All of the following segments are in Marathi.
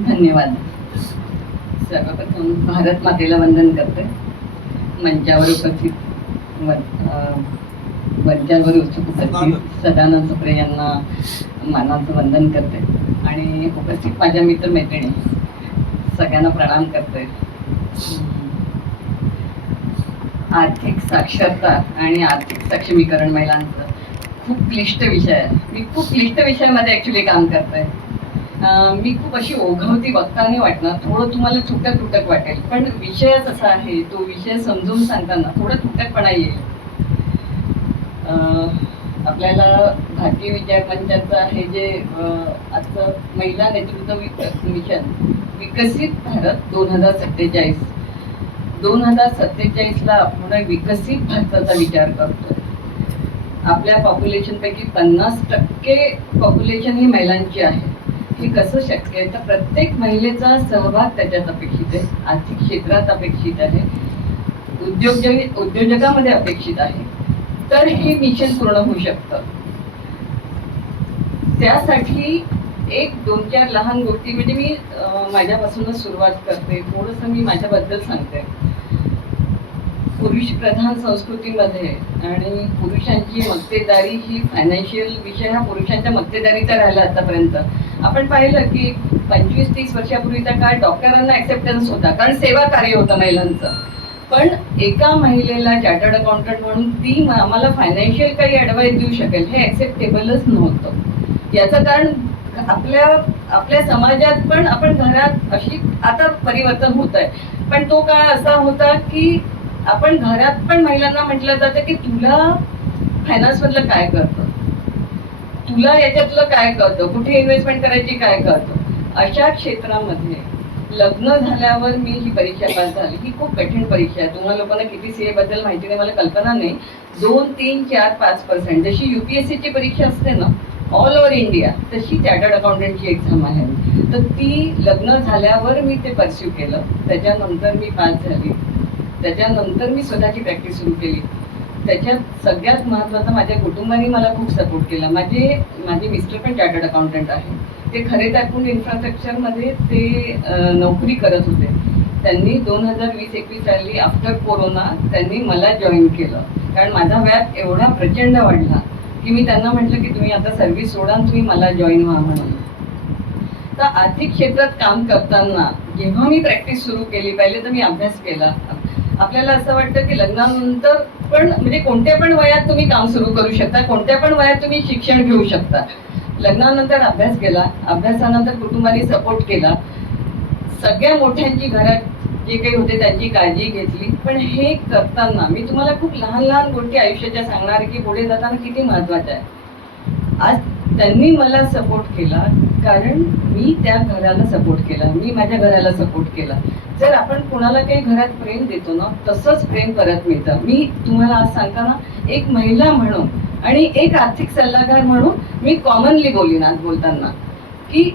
धन्यवाद. सर्वप्रथम भारत मातेला वंदन करते. मंचावर उपस्थित सदानंद सुप्रे यांना मानाचं वंदन करते आणि उपस्थित माझ्या मित्रमैत्रिणी सगळ्यांना प्रणाम करते. आर्थिक साक्षरता आणि आर्थिक सक्षमीकरण महिलांचं खूप क्लिष्ट विषय आहे. मी खूप क्लिष्ट विषयामध्ये ॲक्च्युली काम करते. मी खूप अशी ओघवती वक्ताने वाटणार, थोडं तुम्हाला तुटक वाटेल, पण विषयच असा आहे, तो विषय समजून सांगताना थोडं तुटकपणा येईल. आपल्याला भारतीय विद्या मंचाचं हे जे आजचं महिला नेतृत्व मिशन विकसित भारत 2047ला आपण विकसित भारताचा विचार करतो. आपल्या पॉप्युलेशनपैकी 50% पॉप्युलेशन ही महिलांची आहे. हे कसं शक्य आहे? तर प्रत्येक महिलेचा सहभाग त्याच्यात अपेक्षित आहे, आर्थिक क्षेत्रात अपेक्षित आहे, उद्योजकामध्ये अपेक्षित आहे, तर हे मिशन पूर्ण होऊ शकतं. त्यासाठी 1-2-4 लहान गोष्टी, म्हणजे मी माझ्यापासूनच सुरुवात करते. थोडंसं मी माझ्याबद्दल सांगते. पुरुष प्रधान संस्कृतीमध्ये आणि पुरुषांची मक्तेदारी ही फायनान्शियल विषय हा पुरुषांच्या मक्तेदारीचा राहिला आतापर्यंत. आपण पाहिलं की 25-30 वर्षापूर्वीचा काळ डॉक्टरांना ऍक्सेप्टन्स होता, कारण सेवा कार्य होतं महिलांचं. पण एका महिलेला चार्टर्ड अकाउंटंट म्हणून ती आम्हाला फायनान्शियल काही ॲडवाईस देऊ शकेल हे ऍक्सेप्टेबलच नव्हतं. याचं कारण आपल्या समाजात पण, आपण घरात अशी आता परिवर्तन होत आहे, पण तो काळ असा होता की आपण घरात पण महिलांना म्हटलं जातं की तुला फायनान्स मधलं काय कळतं, तुला याच्यातलं काय कळतं, कुठे इन्व्हेस्टमेंट करायची काय कळतं. अशा क्षेत्रामध्ये लग्न झाल्यावर मी ही परीक्षा पास झाली. ही खूप कठीण परीक्षा आहे. तुम्हाला लोकांना किती सीए बद्दल माहिती नाही, मला कल्पना नाही. 2, 3, 4, 5% जशी UPSCची परीक्षा असते ना ऑल ओव्हर इंडिया, तशी चार्टर्ड अकाउंटंटची एक्झाम आहे. तर ती लग्न झाल्यावर मी ते परस्यू केलं. त्याच्यानंतर मी पास झाली. त्याच्यानंतर मी स्वतःची प्रॅक्टिस सुरू केली. त्याच्यात सगळ्यात महत्त्वाचं माझ्या कुटुंबाने मला खूप सपोर्ट केला. माझे मिस्टर पण चार्टर्ड अकाउंटंट आहे. ते खरे तर इन्फ्रास्ट्रक्चरमध्ये ते नोकरी करत होते. त्यांनी 2020-21 साली आफ्टर कोरोना त्यांनी मला जॉईन केलं, कारण माझा व्याप एवढा प्रचंड वाढला की मी त्यांना म्हटलं की तुम्ही आता सर्व्हिस सोडा, तुम्ही मला जॉईन व्हा म्हणून. तर आर्थिक क्षेत्रात काम करताना जेव्हा मी प्रॅक्टिस सुरू केली, पहिले तर मी अभ्यास केला. आपल्याला असं वाटतं की लग्नानंतर पण, म्हणजे कोणत्या पण वयात तुम्ही काम सुरू करू शकता, कोणत्या पण वयात तुम्ही शिक्षण घेऊ शकता. लग्नानंतर अभ्यास केला, अभ्यासानंतर कुटुंबाने सपोर्ट केला, सगळ्या मोठ्यांची घरात जे काही होते त्यांची काळजी घेतली. पण हे करताना मी तुम्हाला खूप लहान गोष्टी आयुष्याच्या सांगणार की पुढे जाताना किती महत्त्वाच्या आहे. आज त्यांनी मला सपोर्ट केला कारण मी त्या घराला सपोर्ट केला, मी माझ्या घराला सपोर्ट केला. जर आपण कोणाला काही घरात प्रेम देतो ना, तसंच प्रेम परत मिळतं. मी तुम्हाला आज सांगताना एक महिला म्हणून आणि एक आर्थिक सल्लागार म्हणून मी कॉमनली बोलीन आज बोलताना की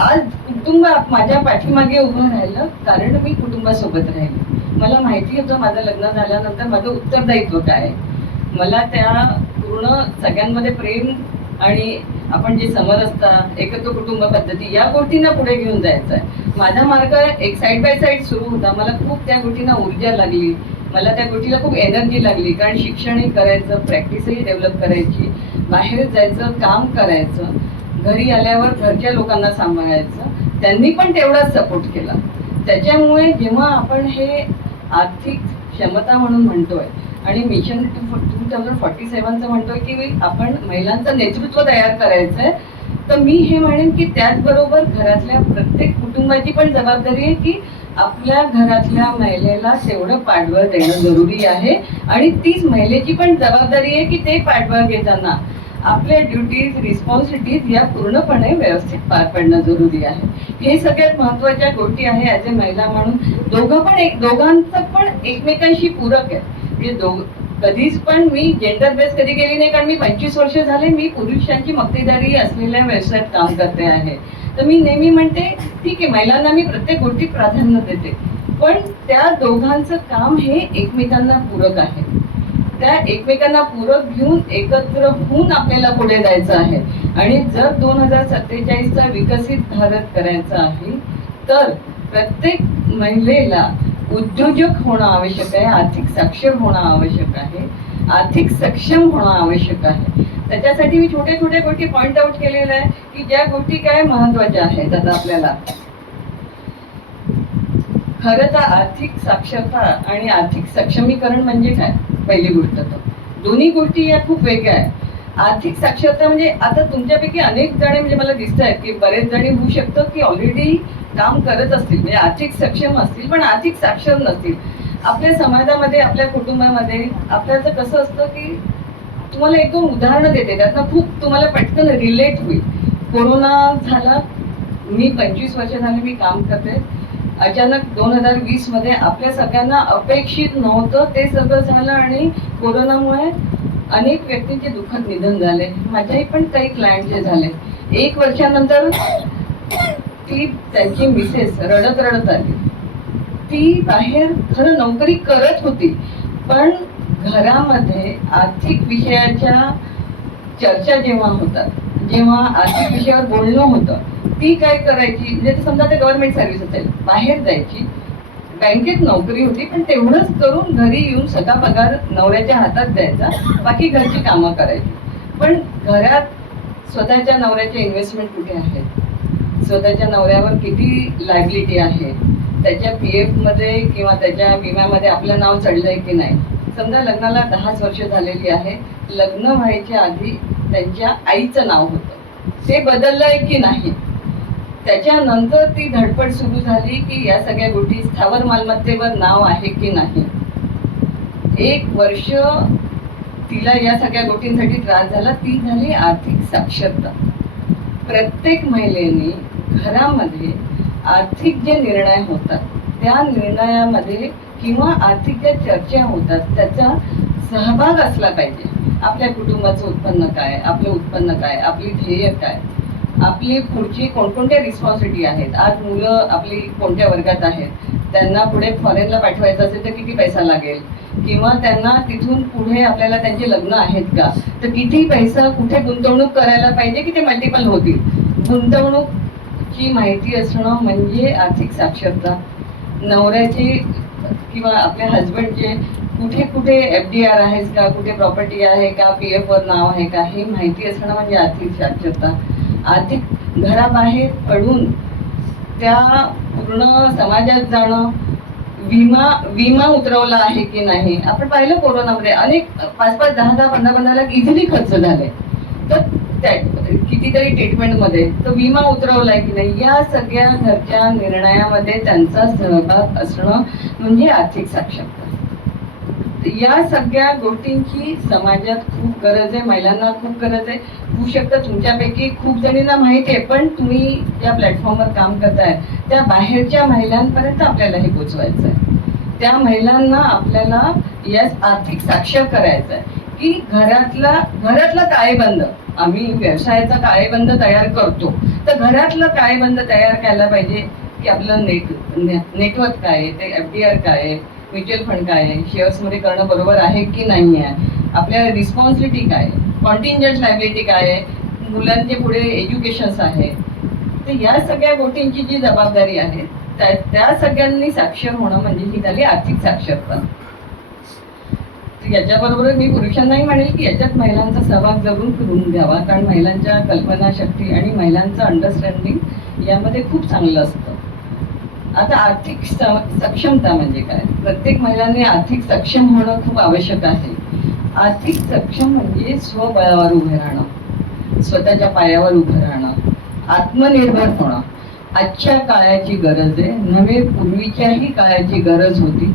आज कुटुंब माझ्या पाठीमागे उभं राहिलं कारण मी कुटुंबासोबत राहिले. मला माहिती होतं माझं लग्न झाल्यानंतर माझं उत्तरदायित्व काय. मला त्या पूर्ण सगळ्यांमध्ये प्रेम आणि आपण जे समरसता, एकत्र कुटुंब पद्धती या गोष्टींना पुढे घेऊन जायचं आहे. माझा मार्ग एक साईड बाय साईड सुरू होता. मला खूप त्या गोष्टींना ऊर्जा लागली, मला त्या गोष्टीला खूप एनर्जी लागली, कारण शिक्षणही करायचं, प्रॅक्टिसही डेव्हलप करायची, बाहेर जायचं, काम करायचं, घरी आल्यावर घरच्या लोकांना सांभाळायचं. त्यांनी पण तेवढाच सपोर्ट केला. त्याच्यामुळे जेव्हा आपण हे आर्थिक क्षमता म्हणून म्हणतोय आणि मिशन 2047चं म्हणतोय की आपण महिलांचं नेतृत्व तयार करायचं आहे, तर मी हे म्हणेन की त्याचबरोबर घरातल्या प्रत्येक कुटुंबाची पण जबाबदारी आहे की आपल्या घरातल्या महिलेला तेवढं पाठबळ देणं जरुरी आहे. आणि तीच महिलेची पण जबाबदारी आहे की ते पाठबळ घेताना आपल्या ड्युटीज, रिस्पॉन्सिबिलिटीज या पूर्णपणे व्यवस्थित पार पाडणं जरुरी आहे. हे सगळ्यात महत्त्वाच्या गोष्टी आहे. ॲज अ महिला म्हणून दोघांचं पण एकमेकांशी पूरक आहे. म्हणजे कधीच पण मी जेंडर बेस कधी केली नाही, कारण मी 25 वर्ष झाले मी पुरुषांची मक्तेदारी असलेल्या व्यवसायात काम करते आहे. तर मी नेहमी म्हणते ठीक आहे, महिलांना मी प्रत्येक गोष्टीत प्राधान्य देते, पण त्या दोघांचं काम हे एकमेकांना पूरक आहे. त्या एकमेकांना पूरक घेऊन एकत्र होऊन आपल्याला पुढे जायचं आहे. आणि जर 2047चा विकसित भारत करायचा आहे तर प्रत्येक महिलेला उद्योजक होणं आवश्यक आहे, आर्थिक साक्षर होणं आवश्यक आहे, आर्थिक सक्षम होणं आवश्यक आहे. त्याच्यासाठी मी छोट्या छोट्या गोष्टी पॉइंट आउट केलेल्या आहे की ज्या गोष्टी काय महत्वाच्या आहेत. आता आपल्याला खरं तर आर्थिक साक्षरता आणि आर्थिक सक्षमीकरण म्हणजे काय, पहिली गोष्ट तर दोन्ही गोष्टी या खूप वेगळ्या आहेत. आर्थिक साक्षरता म्हणजे आता तुमच्यापैकी अनेक जण म्हणजे मला दिसत आहेत की बरेच जणी होऊ शकतं की ऑलरेडी काम करत असतील, म्हणजे आर्थिक सक्षम असतील पण आर्थिक साक्षर नसतील. आपल्या समाजामध्ये, आपल्या कुटुंबामध्ये आपल्याचं कसं असतं की तुम्हाला एक दोन उदाहरणं देते, त्यातनं खूप तुम्हाला पटकन रिलेट होईल. कोरोना झाला, मी 25 वर्ष झाली मी काम करते. अचानक 2020 मध्ये आपल्या सगळ्यांना अपेक्षित नव्हतं ते सगळं झालं आणि कोरोनामुळे अनेक व्यक्तींचे दुःखद निधन झाले. माझ्याही पण काही क्लायंटचे झाले. 1 वर्षानंतर ती त्यांची मिसेस रडत रडत आली. ती बाहेर खरं नोकरी करत होती पण घरामध्ये आर्थिक विषयाच्या चर्चा जेव्हा होतात, जेव्हा आर्थिक विषयावर बोलणं होतं, ती काय करायची, म्हणजे समजा ते गव्हर्नमेंट सर्व्हिस असेल, बाहेर जायची, बँकेत नोकरी होती पण तेवढंच करून घरी येऊन सगळा पगार नवऱ्याच्या हातात द्यायचा, बाकी घरची कामं करायची. पण घरात स्वतःच्या नवऱ्याचे इन्व्हेस्टमेंट कुठे आहेत, स्वतःच्या नवऱ्यावर किती लायबिलिटी आहे, त्याच्या PF मध्ये किंवा त्याच्या विम्यामध्ये आपलं नाव चढलंय की नाही. समजा लग्नाला 10 वर्ष झालेली आहे, लग्न व्हायच्या आधी त्यांच्या आईचं नाव होतं, ते बदललंय की नाही. त्याच्यानंतर ती धडपड सुरू झाली की या सगळ्या गोष्टी स्थावर मालमत्तेवर नाव आहे की नाही. 1 वर्ष तिला या सगळ्या गोष्टींसाठी त्रास झाला. ती झाली आर्थिक साक्षरता. प्रत्येक महिलेने घरामध्ये आर्थिक जे निर्णय होतात त्या निर्णयामध्ये किंवा आर्थिक ज्या चर्चा होतात त्याचा सहभाग असला पाहिजे. आपल्या कुटुंबाचं उत्पन्न काय, आपलं उत्पन्न काय, आपली ध्येय काय, आपली पुढची कोणकोणत्या रिस्पॉन्सिबिलिटी आहेत, आज मुलं आपली कोणत्या वर्गात आहेत, त्यांना पुढे फॉरेनला पाठवायचं असेल तर किती पैसा लागेल, किंवा त्यांना तिथून पुढे आपल्याला त्यांचे लग्न आहेत का, तर किती पैसा कुठे गुंतवणूक करायला पाहिजे की ते मल्टिपल होतील. गुंतवणूकची माहिती असणं म्हणजे आर्थिक साक्षरता. नवऱ्याची किंवा आपल्या हजबंडचे कुठे कुठे FDR आहे का, कुठे प्रॉपर्टी आहे का, PF वर नाव आहे का, ही माहिती असणं म्हणजे आर्थिक साक्षरता. आर्थिक घराबाहेर पडून त्या पूर्ण समाजात जाणं, विमा उतरवला आहे की नाही. आपण पाहिलं कोरोनामध्ये अनेक 5-5, 10-10, 15-15 लाख इझिली खर्च झाले, तर कितीतरी ट्रीटमेंटमध्ये तो विमा उतरवलाय की नाही. या सगळ्या घरच्या निर्णयामध्ये त्यांचा सहभाग असणं म्हणजे आर्थिक साक्षरता. या सगळ्या गोष्टींची समाजात खूप गरज आहे, महिलांना खूप गरज आहे. होऊ शकतं तुमच्यापैकी खूप जणींना माहिती आहे पण तुम्ही ज्या प्लॅटफॉर्मवर काम करताय त्या बाहेरच्या महिलांपर्यंत आपल्याला हे पोचवायचं आहे. त्या महिलांना आपल्याला यास आर्थिक साक्षर करायचं आहे की घरातला ताळेबंद, आम्ही व्यवसायाचा ताळेबंद तयार करतो तर घरातलं ताळेबंद तयार केला पाहिजे की आपलं नेटवर्क काय आहे, ते FDR काय आहे, म्युच्युअल फंड काय आहे, शेअर्समध्ये करणं बरोबर आहे की नाही आहे, आपल्या रिस्पॉन्सिबिलिटी काय आहे, कॉन्टिंजंट लायबिलिटी काय आहे, मुलांचे पुढे एज्युकेशन्स आहे. तर या सगळ्या गोष्टींची जी जबाबदारी आहे त्या सगळ्यांनी साक्षर होणं म्हणजे ही झाली आर्थिक साक्षरता. याच्याबरोबर मी पुरुषांनाही म्हणेल की याच्यात महिलांचा सहभाग जरूर करून घ्यावा, कारण महिलांच्या कल्पनाशक्ती आणि महिलांचं अंडरस्टँडिंग यामध्ये खूप चांगलं असतं. आता आर्थिक सक्षमता म्हणजे काय, प्रत्येक महिलांनी आर्थिक सक्षम होणं खूप आवश्यक आहे. आर्थिक सक्षम म्हणजे स्वबळावर उभे राहणं, स्वतःच्या पायावर उभं राहणं, आत्मनिर्भर होणं. आजच्या काळाची गरज आहे, नव्हे पूर्वीच्याही काळाची गरज होती.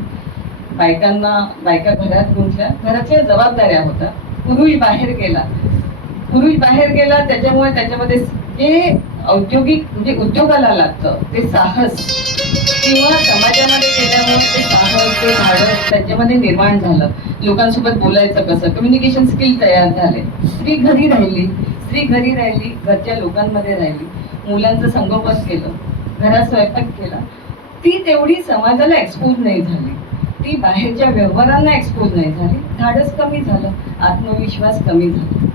बायका घरात गुंतल्या, घराच्या जबाबदाऱ्या होत्या. पुरुष बाहेर गेला त्याच्यामुळे त्याच्यामध्ये जे औद्योगिक म्हणजे उद्योगाला लागतं ते साहस, किंवा समाजामध्ये गेल्यामुळे ते साहस, ते धाडस त्याच्यामध्ये निर्माण झालं. लोकांसोबत बोलायचं कसं, कम्युनिकेशन स्किल तयार झाले. स्त्री घरी राहिली, घरच्या लोकांमध्ये राहिली, मुलांचं संगोपन केलं, घरात स्वयंपाक केला. ती तेवढी समाजाला एक्सपोज नाही झाली, ती बाहेरच्या व्यवहारांना एक्सपोज नाही झाली. धाडस कमी झालं, आत्मविश्वास कमी झाला.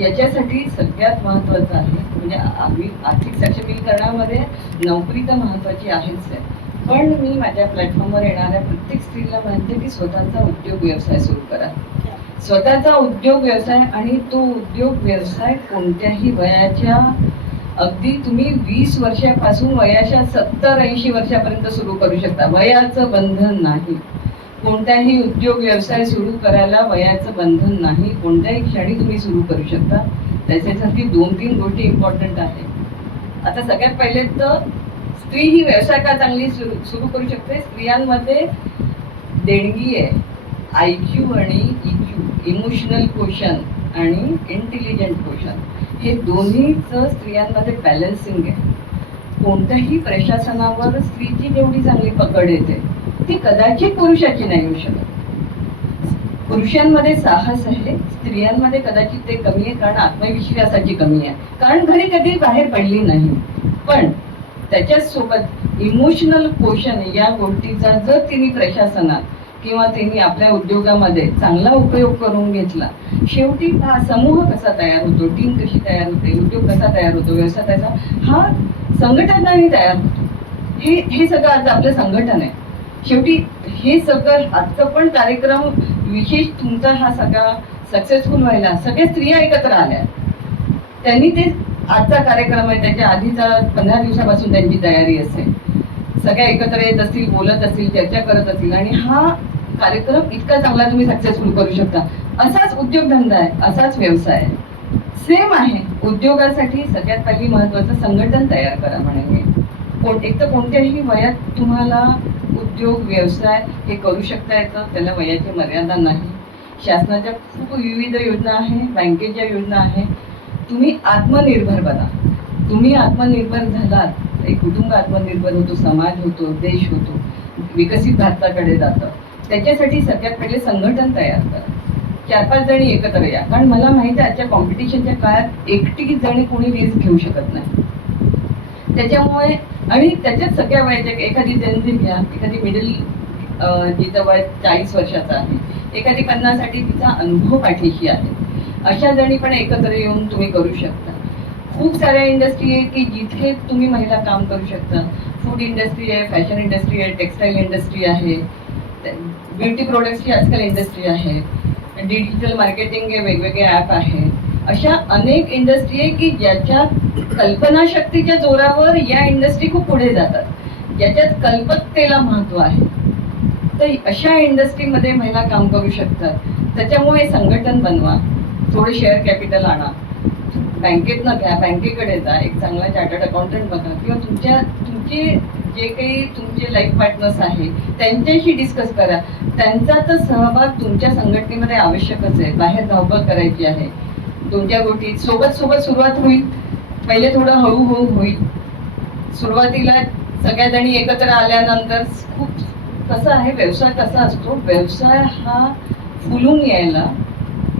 याच्यासाठी सगळ्यात महत्त्वाचं आहे म्हणजे आम्ही आर्थिक सक्षमीकरणामध्ये नोकरी तर महत्त्वाची आहेच आहे, पण मी माझ्या प्लॅटफॉर्मवर येणाऱ्या प्रत्येक स्त्रीला म्हणते की स्वतःचा उद्योग व्यवसाय सुरू करा. स्वतःचा उद्योग व्यवसाय, आणि तो उद्योग व्यवसाय कोणत्याही वयाच्या, अगदी तुम्ही 20 वर्षापासून वयाच्या 70-80 वर्षापर्यंत सुरू करू शकता. वयाचं बंधन नाही. कोणताही उद्योग व्यवसाय सुरू करायला वयाचं बंधन नाही. कोणत्याही क्षणी तुम्ही सुरू करू शकता. त्याच्यासाठी 2-3 गोष्टी इम्पॉर्टंट आहेत. आता सगळ्यात पहिले तर स्त्री ही व्यवसाय का चांगली सुरू करू शकते. स्त्रियांमध्ये देणगी आहे. IQ आणि EQ, इमोशनल क्वोशन आणि इंटेलिजंट क्वोशन, हे दोन्हीचं स्त्रियांमध्ये बॅलन्सिंग आहे. कोणत्याही प्रशासनावर स्त्रीची जेवढी चांगली पकड येते ती कदाचित पुरुषाची नाही होऊ शकत. पुरुषांमध्ये साहस आहे, स्त्रियांमध्ये कदाचित ते कमी आहे, कारण आत्मविश्वासाची कमी आहे, कारण घरी कधी बाहेर पडली नाही. पण त्याच्याच सोबत इमोशनल क्वोशन या गोष्टीचा जर तिने प्रशासनात किंवा त्यांनी आपल्या उद्योगामध्ये चांगला उपयोग करून घेतला, शेवटी हा समूह कसा तयार होतो, टीम कशी तयार होते, उद्योग कसा तयार होतो, व्यवसाय त्याचा हा संघटनाने तयार होतो. हे सगळं आज आपलं संघटन आहे. शेवटी हे सगळं आजचं पण कार्यक्रम विशेष तुमचा हा सगळा सक्सेसफुल व्हायला सगळ्या स्त्रिया एकत्र आल्या. त्यांनी ते आजचा कार्यक्रम आहे त्याच्या आधीचा 15 दिवसापासून त्यांची तयारी असेल, सगळ्या एकत्र येत असतील, बोलत असतील, चर्चा करत असतील, आणि हा कार्यक्रम इतका चांगला तुम्ही सक्सेसफुल करू शकता. असाच उद्योगधंदा आहे, असाच व्यवसाय आहे, सेम आहे. उद्योगासाठी सगळ्यात पहिली महत्वाचं संघटन तयार करा म्हणे. एक तर कोणत्याही वयात तुम्हाला उद्योग व्यवसाय हे करू शकता येतं, त्याला वयाची मर्यादा नाही. शासनाच्या खूप विविध योजना आहे, बँकेच्या योजना आहे. तुम्ही आत्मनिर्भर बना. तुम्ही आत्मनिर्भर झालात, एक कुटुंब आत्मनिर्भर होतो, समाज होतो, देश होतो, विकसित भारताकडे जातं. त्याच्यासाठी सगळ्यात पहिले संघटन तयार करा. 4-5 जणी एकत्र या, कारण मला माहिती आहे आजच्या कॉम्पिटिशनच्या काळात एकटी जणी कोणी रिस्क घेऊ शकत नाही. त्याच्यामुळे, आणि त्याच्यात सगळ्या वयाच्या, एखादी जनजी घ्या, एखादी मिडल जिचं वय 40 वर्षाचा आहे, एखादी 50 साठी तिचा अनुभव पाठीशी आहे, अशा जणी पण एकत्र येऊन तुम्ही करू शकता. खूप साऱ्या इंडस्ट्री आहे की जिथे तुम्ही महिला काम करू शकता. फूड इंडस्ट्री आहे, फॅशन इंडस्ट्री आहे, टेक्सटाईल इंडस्ट्री आहे, ब्युटी प्रोडक्ट्सची आजकाल इंडस्ट्री आहे, डिजिटल मार्केटिंग आहे, वेगवेगळे ॲप आहे. अशा अनेक इंडस्ट्री आहे की ज्याच्या कल्पनाशक्तीच्या जोरावर या इंडस्ट्री खूप पुढे जातात, ज्याच्यात कल्पकतेला महत्त्व आहे. तर अशा इंडस्ट्रीमध्ये महिला काम करू शकतात. त्याच्यामुळे संघटन बनवा, थोडे शेअर कॅपिटल आणा, बँकेतनं घ्या, बँकेकडे जा, एक चांगला चार्टर्ड अकाउंटंट बघा, किंवा तुमचे जे काही तुमचे लाईफ पार्टनर्स आहे त्यांच्याशी डिस्कस करा. त्यांचा तर सहभाग तुमच्या संघटनेमध्ये आवश्यकच आहे. बाहेर धावपळ करायची आहे, 2-4 गोष्टी सोबत सुरुवात होईल. पहिले थोडं हळूहळू होईल. सुरुवातीला सगळ्या जणी एकत्र आल्यानंतर खूप कसं आहे, व्यवसाय कसा असतो, व्यवसाय हा फुलून यायला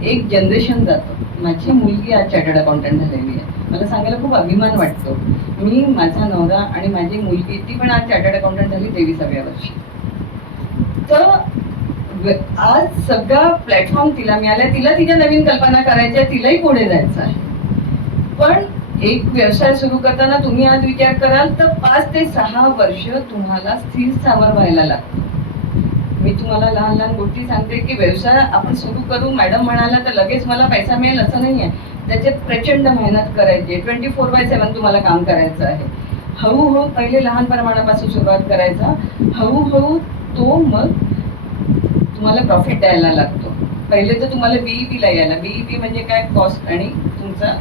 एक जनरेशन जातं. माझी मुलगी आज चार्टर्ड अकाउंटंट झालेली आहे. मला सांगायला खूप अभिमान वाटतो. मी, माझा नवरा आणि माझी मुलगी, ती पण आज चार्टर्ड अकाउंटंट झाली 23व्या वर्षी. तर आज सगळा प्लॅटफॉर्म तिला मिळाला, तिला तिच्या नवीन कल्पना करायच्या, तिलाही पुढे जायचं आहे. पण एक व्यवसाय सुरू करताना तुम्ही आज विचार कराल तर 5 ते 6 वर्ष तुम्हाला स्थिर स्थावर व्हायला लागतं. मी तुम्हाला लहान लहान गोष्टी सांगते की व्यवसाय आपण सुरू करू, मॅडम म्हणाला तर लगेच मला पैसा मिळेल असं नाही आहे. त्याच्यात प्रचंड मेहनत करायची, 24/7 तुम्हाला काम करायचं आहे. हळूहळू पहिले लहान प्रमाणापासून सुरुवात करायचा, हळूहळू तो मग तुम्हाला प्रॉफिट द्यायला लागतो. पहिले तर तुम्हाला BEPला यायला, BEP म्हणजे काय, कॉस्ट आणि तुमचा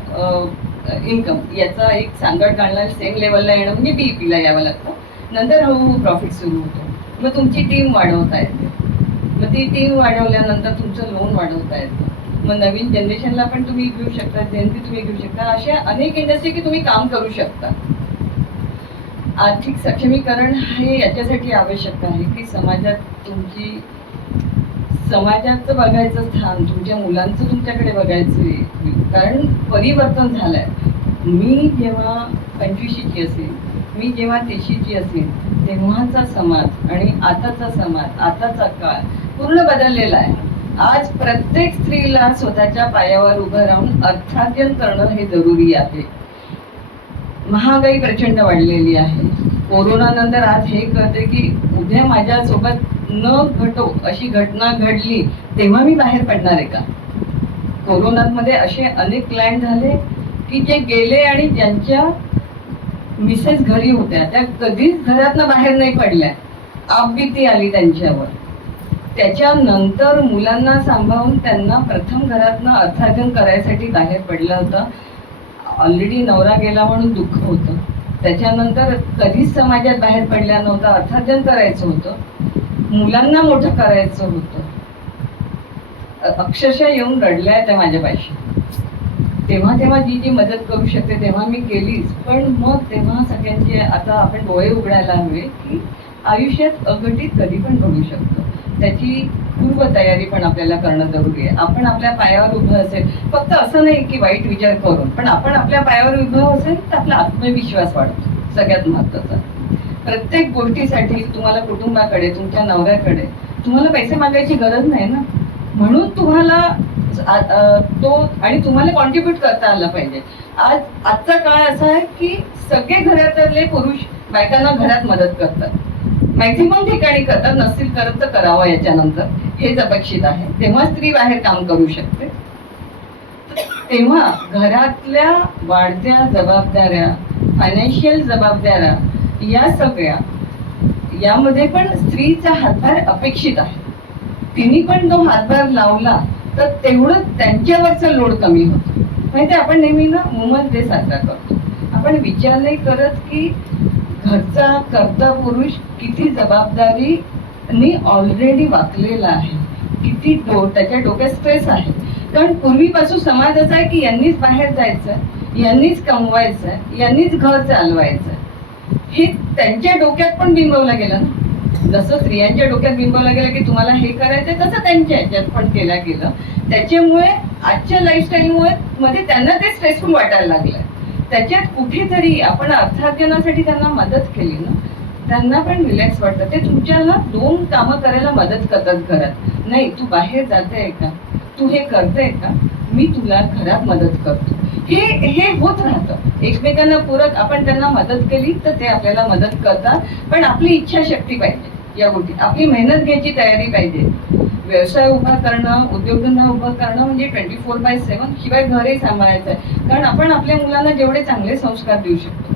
इन्कम याचा एक सांगड काढला, सेम लेवलला येणं म्हणजे BEPला यावं लागतं. नंतर हळूहळू प्रॉफिट सुरू होतो. मग तुमची टीम वाढवता येते, मग ती टीम वाढवल्यानंतर तुमचं लोन वाढवता येतं. मग नवीन जनरेशनला पण तुम्ही घेऊ शकता, जयंती तुम्ही घेऊ शकता. अशा अनेक इंडस्ट्री की तुम्ही काम करू शकता. आर्थिक सक्षमीकरण हे याच्यासाठी आवश्यक आहे की समाजात तुमची, समाजाचं बघायचं स्थान, तुमच्या मुलांचं तुमच्याकडे बघायचं, कारण परिवर्तन झालंय. मी जेव्हा 25ची असेल, मी जेव्हा 30ची असेल, तेव्हाचा समाज आणि आताचा समाज, आताचा काळ पूर्ण बदललेला आहे. आज प्रत्येक स्त्रीला स्वतःच्या पायावर उभं राहून अर्थार्जन करणं हे जरुरी आहे. महागाई प्रचंड वाढलेली आहे. कोरोना नंतर आज हे कळते की उद्या माझ्यासोबत न घटो अशी घटना घडली तेव्हा मी बाहेर पडणार आहे का. कोरोनामध्ये असे अनेक क्लायंट झाले की जे गेले आणि ज्यांच्या मिसेस घरी होत्या त्या कधीच घरातनं बाहेर नाही पडल्या. आपबीती आली त्यांच्यावर. त्याच्यानंतर मुलांना सांभाळून त्यांना प्रथम घरातनं अर्थार्जन करायसाठी बाहेर पडलं होतं. ऑलरेडी नवरा गेला म्हणून दुःख होतं. त्याच्यानंतर कधीच समाजात बाहेर पडल्या नव्हता. अर्थार्जन करायचं होतं, मुलांना मोठं करायचं होतं. अक्षरशः येऊन रडल्या त्या माझ्यापाशी. तेव्हा जी मदत करू शकते तेव्हा मी केलीच. पण मग तेव्हा सगळ्यांचे आता आपण डोळे उघडायला हवे की आयुष्यात अघटित कधी पण घडू शकतं. त्याची पूर्वतयारी पण आपल्याला करणं जरुरी आहे. आपण आपल्या पायावर उभं असेल, फक्त असं नाही की वाईट विचार करून, पण आपण आपल्या पायावर उभं असेल तर आपला आत्मविश्वास वाढतो. सगळ्यात महत्त्वाचा प्रत्येक गोष्टीसाठी तुम्हाला कुटुंबाकडे, तुमच्या नवऱ्याकडे तुम्हाला पैसे मागायची गरज नाही ना. म्हणून तुम्हाला तो आणि तुम्हाला कॉन्ट्रीब्यूट करता आलं पाहिजे. आजचा काळ असा आहे की सगळे घरातले पुरुष बायकांना घरात मदत करतात. मॅक्झिमम ठिकाणी करतात, नसतील करत तर करावं याच्यानंतर, हेच अपेक्षित आहे. तेव्हा स्त्री बाहेर काम करू शकते. तेव्हा घरातल्या वाढत्या जबाबदाऱ्या, फायनान्शियल जबाबदाऱ्या, या सगळ्या यामध्ये पण स्त्रीचा हातभार अपेक्षित आहे. तिने पण तो हातभार लावला तर तेवढं त्यांच्यावरचं लोड कमी होतं. माहिती आपण नेहमी ना वुमन्स डे साजरा करतो. आपण विचार नाही करत की घरचा कर्ता पुरुष किती जबाबदारीने ऑलरेडी वाकलेला आहे, किती त्याच्या डोक्यात स्ट्रेस आहे. कारण पूर्वीपासून समाज असा आहे की यांनीच बाहेर जायचं, यांनीच कमवायचं, यांनीच घर चालवायचं. हे त्यांच्या डोक्यात पण बिंबवलं गेलं ना. जसं स्त्रियांच्या डोक्यात बिंबवलं गेलं की तुम्हाला हे करायचंय, तसं त्यांच्या ह्याच्यात पण केलं गेलं. त्याच्यामुळे आजच्या लाईफस्टाईलमुळे मध्ये त्यांना ते स्ट्रेसफुल वाटायला लागलं. त्याच्यात कुठेतरी आपण अर्थार्जनासाठी त्यांना मदत केली ना, त्यांना पण रिलॅक्स वाटतं. ते तुमच्याला 2 कामं करायला मदत करतात घरात. नाही तू बाहेर जाते का, तू हे करते का, मी तुला घरात मदत करतो. हे होत राहतं एकमेकांना पूरक. आपण त्यांना मदत केली तर ते आपल्याला मदत करतात. पण आपली इच्छाशक्ती पाहिजे या गोष्टी, आपली मेहनत घ्यायची तयारी पाहिजे. व्यवसाय उभा करणं, उद्योगधंदा उभा करणं म्हणजे 24/7 शिवाय घरही सांभाळायचं आहे. कारण आपण आपल्या मुलांना जेवढे चांगले संस्कार देऊ शकतो,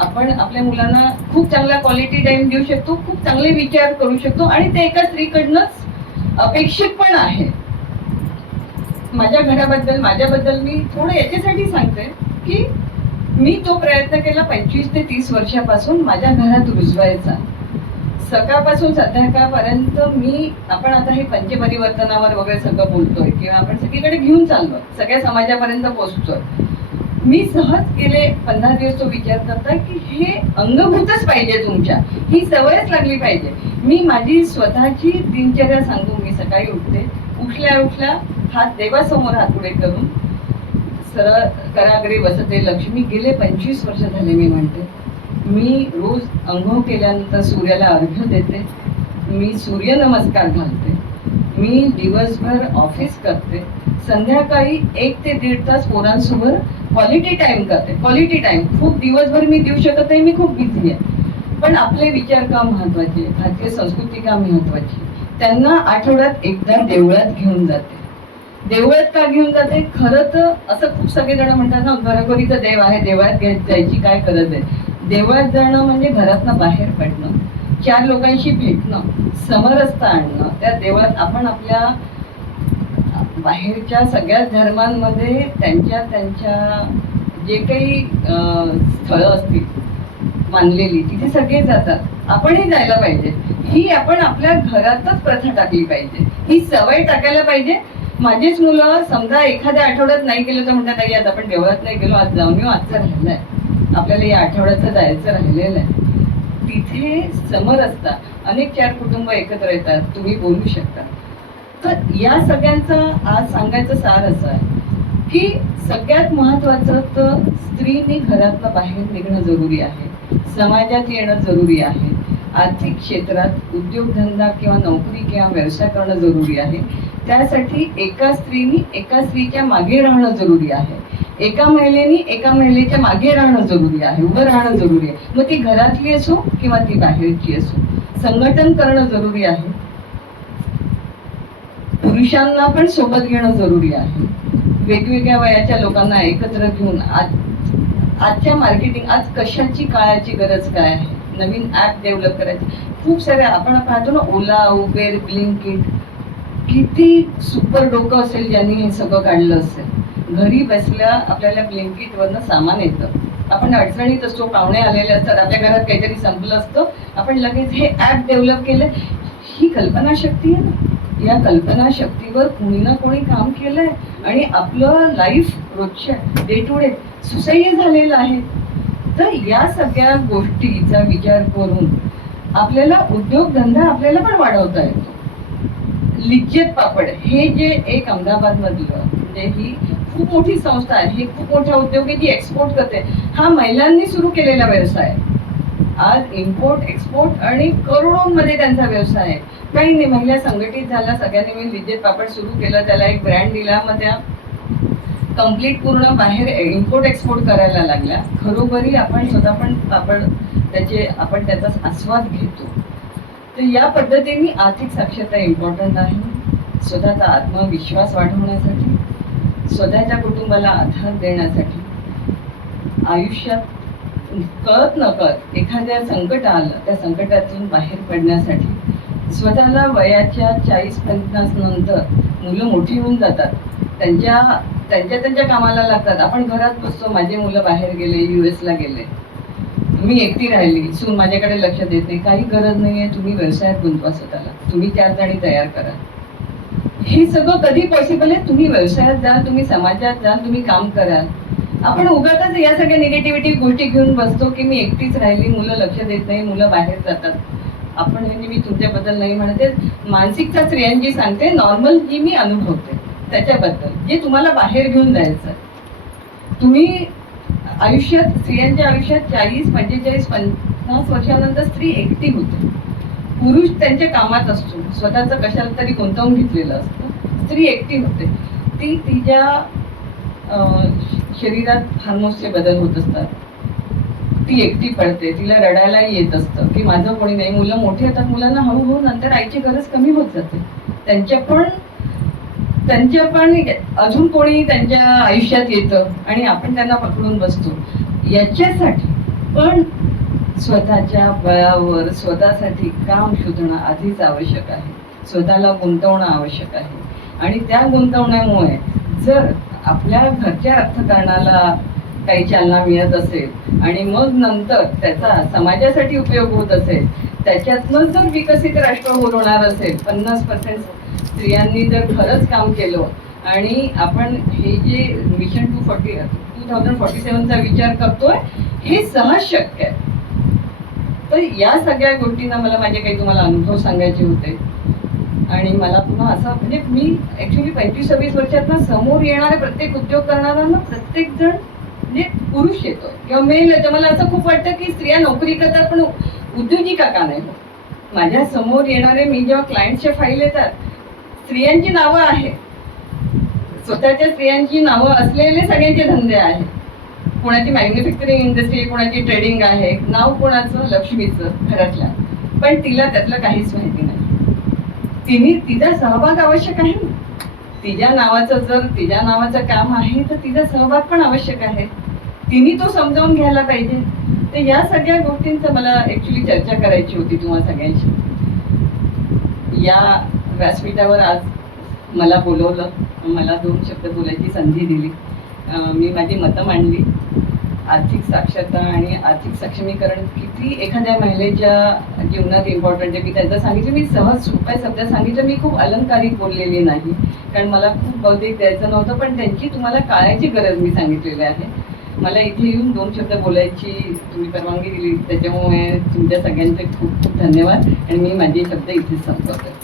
आपण आपल्या मुलांना खूप चांगला क्वालिटी टाइम देऊ शकतो, खूप चांगले विचार करू शकतो. आणि ते एका स्त्रीकडनंच अपेक्षित पण आहे. माझ्याबद्दल मी थोडं याच्यासाठी सांगते की मी तो प्रयत्न केला 25 ते 30 वर्षापासून माझ्या घरात रुजवायचा. सकाळपासून संध्याकाळपर्यंत आपण आता हे पंचपरिवर्तनावर वगैरे सगळं बोलतोय किंवा आपण सगळीकडे घेऊन चाललोय, सगळ्या समाजापर्यंत पोहोचतोय. मी सहज गेले 15 दिवस तो विचार करता की हे अंगभूतच पाहिजे, तुमच्या ही सवयच लागली पाहिजे. मी माझी स्वतःची दिनचर्या सांगू. मी सकाळी उठल्या हात देवासमोर हात पुढे करून सरळ कराग्रे बसते लक्ष्मी. गेले 25 वर्ष झाले मी म्हणते. मी रोज अंघोळ केल्यानंतर सूर्याला अर्घ्य देते, मी सूर्यनमस्कार घालते, मी दिवसभर ऑफिस करते, संध्याकाळी 1 ते 1.5 तास पोरांसोबत क्वालिटी टाइम करते. क्वालिटी टाइम खूप दिवसभर मी देऊ शकत नाही, मी खूप बिझी आहे. पण आपले विचार का महत्वाचे, भारतीय संस्कृती का महत्वाची. त्यांना आठवड्यात एकदा देवळात घेऊन जाते. देवळात का घेऊन जाते, खरं तर असं खूप सगळेजण म्हणतात ना घरोघरीचं देव आहे, देवळात जायची काय गरज आहे. देवळात जाणं म्हणजे घरातनं बाहेर पडणं, 4 लोकांशी भेटणं, समरसता आणणं. त्या देवळात आपण आपल्या बाहेरच्या सगळ्या धर्मांमध्ये त्यांच्या जे काही स्थळं असतील मानलेली, तिथे सगळे जातात. आपणही जायला पाहिजे. ही आपण आपल्या घरातच प्रथा टाकली पाहिजे, ही सवय टाकायला पाहिजे. माझीच मुलं समजा एखाद्या आठवड्यात नाही गेलं तर म्हणतात नाही आज आपण देवळात नाही गेलो, आज जाऊन येऊ, आजचं राहिलंय, आपल्याला या आठवड्याचं जायचं राहिलेलं आहे. तिथे समरसता, अनेक 4 कुटुंब एकत्र येतात, तुम्ही बोलू शकता. तर या सगळ्यांचा आज सांगायचं सार असं आहे की सगळ्यात महत्वाचं तर स्त्रीने घरातनं बाहेर निघणं जरुरी आहे, समाजात येणं जरुरी आहे, आर्थिक क्षेत्रात उद्योगधंदा किंवा नोकरी किंवा व्यवसाय करणं जरुरी आहे. त्यासाठी एका स्त्रीच्या मागे राहणं जरुरी आहे, एका महिलेच्या मागे राहणं जरुरी आहे, उभं राहणं जरुरी आहे. मग ती घरातली असो किंवा ती बाहेरची असो, संघटन करणं जरुरी आहे. पुरुषांना पण सोबत घेणं जरुरी आहे. वेगवेगळ्या वयाच्या लोकांना एकत्र घेऊन आजच्या मार्केटिंग, आज कशाची काळाची गरज काय आहे, नवीन ऍप डेव्हलप करायची. खूप साऱ्या आपण पाहतो ना, ओला, उबेर, ब्लिंकिट, किती सुपर डोकं असेल ज्यांनी हे सगळं काढलं असेल. घरी बसल्या आपल्याला ब्लिंकिट वरनं सामान येतं. आपण अडचणीत असतो, पाहुणे आलेले असतात, आपल्या घरात काहीतरी संपलं असतं, आपण लगेच हे ऍप डेव्हलप केलं. ही कल्पनाशक्ती आहे ना, या कल्पनाशक्तीवर कोणी ना कोणी काम केलंय आणि आपलं लाईफ रोजच्या डे टू डे सुसह्य झालेलं आहे. तर या सगळ्या गोष्टीचा विचार करून आपल्याला उद्योगधंदा आपल्याला पण वाढवता येतो. लिज्जत पापड हे जे एक अहमदाबाद मधलं, म्हणजे ही खूप मोठी संस्था आहे, ही खूप मोठ्या उद्योग जी एक्सपोर्ट करते. हा महिलांनी सुरू केलेला व्यवसाय. आज इम्पोर्ट एक्सपोर्ट आणि करोडोंमध्ये त्यांचा व्यवसाय आहे. काही नाही, महिला संघटित झाल्या, सगळ्यांनी मिळून लिज्जत पापड सुरू केलं, त्याला एक ब्रँड दिला, मग त्या कम्प्लीट पूर्ण बाहेर इम्पोर्ट एक्सपोर्ट करायला लागल्या. खरोखरी आपण स्वतः पण पापड आपण त्याचा आस्वाद घेतो. तर या पद्धतीने आर्थिक साक्षरता इम्पॉर्टंट आहे. स्वतःचा आत्मविश्वास वाढवण्यासाठी, स्वतःच्या कुटुंबाला आधार देण्यासाठी, आयुष्यात कळत नकळत एखाद्या संकट आलं, त्या संकटातून बाहेर पडण्यासाठी, स्वतःला वयाच्या 40-50 नंतर मुलं मोठी होऊन जातात, त्यांच्या कामाला लागतात. आपण घरात बसतो, माझे मुलं बाहेर गेले, US ला गेले, मी एकटी राहिली, सून माझ्याकडे लक्ष देत नाही. काही गरज नाहीये, तुम्ही व्यवसायात गुंतवा स्वतःला, तुम्ही 4 जणी तयार करा. हे सगळं कधी पॉसिबल आहे? तुम्ही व्यवसायात जाल, तुम्ही समाजात जाल, तुम्ही काम कराल. आपण उगाच या सगळ्या निगेटिव्हिटी गोष्टी घेऊन बसतो की मी एकटीच राहिली, मुलं लक्ष देत नाही, मुलं बाहेर जातात. आपण म्हणजे मी तुमच्याबद्दल नाही म्हणते, मानसिकता स्त्रियांची सांगते, नॉर्मल जी मी अनुभवते त्याच्याबद्दल, जे तुम्हाला बाहेर घेऊन जायचं. तुम्ही आयुष्यात, स्त्रियांच्या आयुष्यात 40, 45, 50 वर्षानंतर स्त्री एकटी होते. पुरुष त्यांच्या कामात असतो, स्वतःचं कशाला तरी गुंतवून घेतलेलं असतं. स्त्री एकटी होते. ती तिच्या शरीरात हार्मोन्सचे बदल होत असतात, ती एकटी पडते, तिला रडायलाही येत असतं की माझं कोणी नाही. मुलं मोठी होतात, मुलांना हळूहळू नंतर आईची गरज कमी होत जाते. त्यांच्या पण अजून कोणी त्यांच्या आयुष्यात येतं आणि आपण त्यांना पकडून बसतो. याच्यासाठी पण स्वतःच्या बळावर स्वतःसाठी काम शोधणं आधीच आवश्यक आहे, स्वतःला गुंतवणं आवश्यक आहे. आणि त्या गुंतवण्यामुळे जर आपल्या घरच्या अर्थकारणाला काही चालना मिळत असेल आणि मग नंतर त्याचा समाजासाठी उपयोग होत असेल, त्याच्यातनं जर विकसित राष्ट्र होणार असेल, 50% स्त्रियांनी जर खरंच काम केलं आणि आपण हे जे मिशन 2047चा विचार करतोय, हे सहज शक्य आहे. तर या सगळ्या गोष्टींना मला माझे काही तुम्हाला अनुभव सांगायचे होते. आणि मला पुन्हा असं, म्हणजे मी ऍक्च्युली 25-26 वर्षात समोर येणारे प्रत्येक उद्योग करणारा प्रत्येक जण म्हणजे पुरुष येतो किंवा मेल येतो. मला असं खूप वाटतं की स्त्रिया नोकरी करतात पण उद्योजिका का नाही होत. माझ्या समोर येणारे, मी जेव्हा क्लायंटच्या फाईल येतात, स्त्रियांची नावं आहेत, स्वतःच्या स्त्रियांची नावं असलेले सगळ्यांचे धंदे आहेत. कोणाची मॅन्युफॅक्चरिंग इंडस्ट्री, कोणाची ट्रेडिंग आहे, नाव कोणाचं लक्ष्मीचं घरातल्या, पण तिला त्यातलं काहीच माहिती नाही. तिचा सहभाग आवश्यक आहे ना. तिच्या नावाचं काम आहे तर तिचा सहभाग पण आवश्यक आहे. तिने तो समजावून घ्यायला पाहिजे. तर या सगळ्या गोष्टींचं मला ऍक्च्युली चर्चा करायची होती तुम्हा सगळ्यांशी. या व्यासपीठावर आज मला बोलवलं, मला 2 शब्द बोलायची संधी दिली. मी माझी मतं मांडली. आर्थिक साक्षरता आणि आर्थिक सक्षमीकरण किती एखाद्या महिलेच्या जीवनात इम्पॉर्टंट आहे, मी त्याचं सांगितलं. मी सहज सोप्या शब्दात सांगितलं. मी खूप अलंकारिक बोललेली नाही, कारण मला खूप बौद्धिक द्यायचं नव्हतं, पण त्यांची तुम्हाला काळाची गरज मी सांगितलेली आहे. मला इथे येऊन 2 शब्द बोलायची तुम्ही परवानगी दिली, त्याच्यामुळे तुमच्या सगळ्यांचे खूप खूप धन्यवाद. आणि मी माझे शब्द इथेच संपवते.